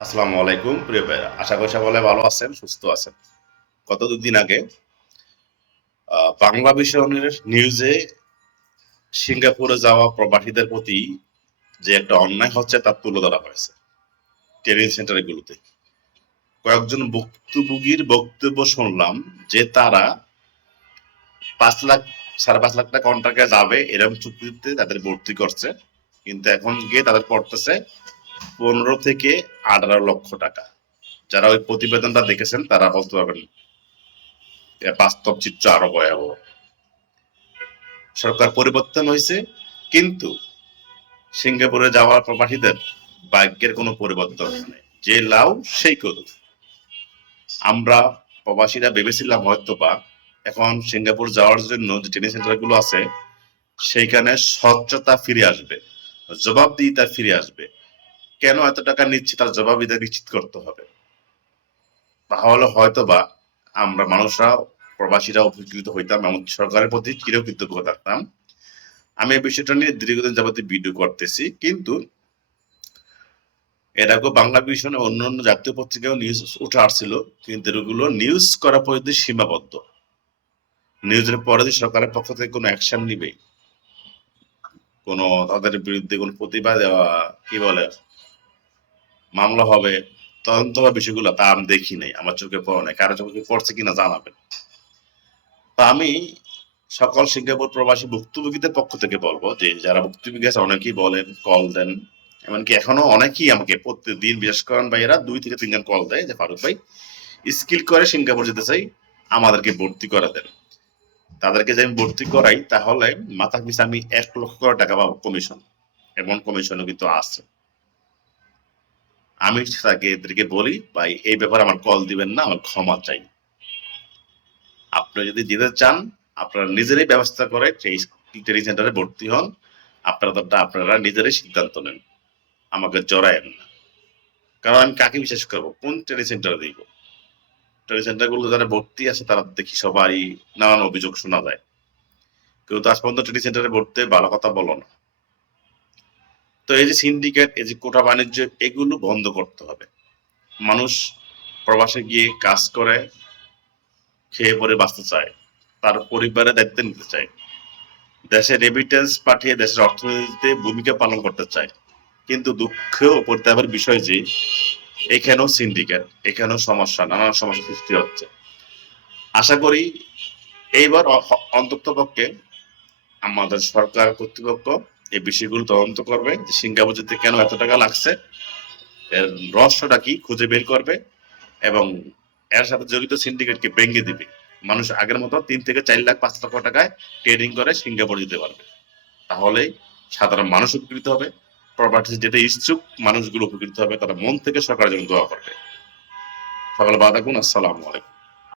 আসসালামু আলাইকুম, প্রিয় ভাইরা। আশা করি সকলে ভালো আছেন, সুস্থ আছেন। গত দুদিন আগে বাংলা ভিশনের নিউজে সিঙ্গাপুরে যাওয়া প্রবাসীদের প্রতি যে একটা অন্যায় হচ্ছে, তার তুলে ধরা হয়েছে ট্রেনিং সেন্টারগুলোতে। কয়েকজন ভুক্তভোগীর বক্তব্য শুনলাম যে তারা পাঁচ লাখ, সাড়ে পাঁচ লাখ টাকা কন্ট্রাক্টে যাবে এরকম চুক্তিতে তাদের ভর্তি করছে। কিন্তু এখন গিয়ে তাদের পড়তেছে পনেরো থেকে আঠারো লক্ষ টাকা। যারা ওই প্রতিবেদনটা দেখেছেন, তারা বলতে পারবেন বাস্তব চিত্র আরও ভয়াবহ। সরকার পরিবর্তন হয়েছে, কিন্তু সিঙ্গাপুরে যাওয়ার প্রবাসীদের ভাগ্যের কোনো পরিবর্তন নেই। যে লাউ, সেই করু আমরা প্রবাসীরা ভেবেছিলাম হয়তো বা এখন সিঙ্গাপুর যাওয়ার জন্য যে ট্রেনিং সেন্টারগুলো আছে, সেইখানে স্বচ্ছতা ফিরে আসবে, জবাবদিহিতা ফিরে আসবে। কেন এত টাকা নিচ্ছে? তার জবাবিদা নিশ্চিত করতে হবে। তাহলে হয়তো বা আমরা মানুষরা প্রবাসীরা উপকৃত হইতাম এবং সরকারের প্রতি চিরকৃতজ্ঞ থাকতাম। আমি এই বিষয়টা নিয়ে দীর্ঘদিন যাবতীয় ভিডিও করতেছি, কিন্তু এর বাংলা ভিশন ও অন্যান্য জাতীয় পত্রিকাও নিউজ উঠে আসছিল, কিন্তু এগুলো নিউজ করা পদ্ধতি সীমাবদ্ধ। নিউজের পরে যে সরকারের পক্ষ থেকে কোনো অ্যাকশন নিবে? কোনো তাদের বিরুদ্ধে কোনো প্রতিবাদ কি বলে? মামলা হবে তদন্ত হবে বিষয়গুলো তা আমি দেখি নাই, আমার চোখে পড়ে নাই, কারও চোখে পড়ছে কিনা জানাবেন। তা আমি সকল সিঙ্গাপুর প্রবাসী ভুক্তভোগীদের পক্ষ থেকে বলব যে, যারা ভুক্তভোগী আছে, অনেকেই বলেন, কল দেন। এমনকি এখনও অনেকেই আমাকে প্রত্যেকদিন বিশেষ করেন ভাইয়েরা, দুই থেকে তিনজন কল দেয় যে, ফারুক ভাই, স্কিল করে সিঙ্গাপুর যেতে চাই, আমাদেরকে ভর্তি করে দেন। তাদেরকে যে আমি ভর্তি করাই, তাহলে মাথা পিছু আমি এক লক্ষ টাকা পাবো কমিশন, এমন কমিশনও কিন্তু আছে। আমি তাকে এদেরকে বলি, ভাই, এই ব্যাপারে আমার কল দিবেন না, আমার ক্ষমা চাই। আপনি যদি দিতে চান, আপনারা নিজেরাই ব্যবস্থা করে সেই ট্রেনিং সেন্টারে ভর্তি হন। আপনারা আপনারা নিজেরাই সিদ্ধান্ত নেন। আমাকে জড়ায়েন না। কারণ আমি কাকে বিশ্বাস করব? কোন ট্রেনিং সেন্টারে দিব? ট্রেনিং সেন্টারগুলো যারা ভর্তি আছে, তারা দেখি সবাই নানান অভিযোগ শোনা যায়। কেউ তো আজ পর্যন্ত ট্রেনিং সেন্টারে ভর্তি, ভালো কথা বলো না। তো এই যে সিন্ডিকেট এই যে কোটা বাণিজ্য, এগুলো বন্ধ করতে হবে। মানুষ প্রবাসে গিয়ে কাজ করে, খেয়ে পরে বাঁচতে চায়, তার পরিবারের দায়িত্ব নিতে চায়। দেশে রেমিটেন্স পাঠিয়ে দেশের অর্থনীতিতে ভূমিকা পালন করতে চায়। কিন্তু দুঃখ ও পরিতাপের বিষয় যে, এখানেও সিন্ডিকেট এখানেও সমস্যা নানান সমস্যা সৃষ্টি হচ্ছে। আশা করি এইবার অন্তত পক্ষে আমাদের সরকার কর্তৃপক্ষ এই বিষয়গুলো তদন্ত করবে সিঙ্গাপুর যেতে কেন এত টাকা লাগছে, এর রহস্যটা কি খুঁজে বের করবে এবং এর সাথে জড়িত সিন্ডিকেটকে ভেঙে দিবে। মানুষ আগের মতো তিন থেকে চার লাখ, পাঁচ লক্ষ টাকায় ট্রেডিং করে সিঙ্গাপুর যেতে পারবে। তাহলেই সাধারণ মানুষ উপকৃত হবে প্রপার্টি যেতে ইচ্ছুক মানুষগুলো উপকৃত হবে, তারা মন থেকে সরকারের জন্য দোয়া করবে। সকালে গুণ আসসালামু আলাইকুম।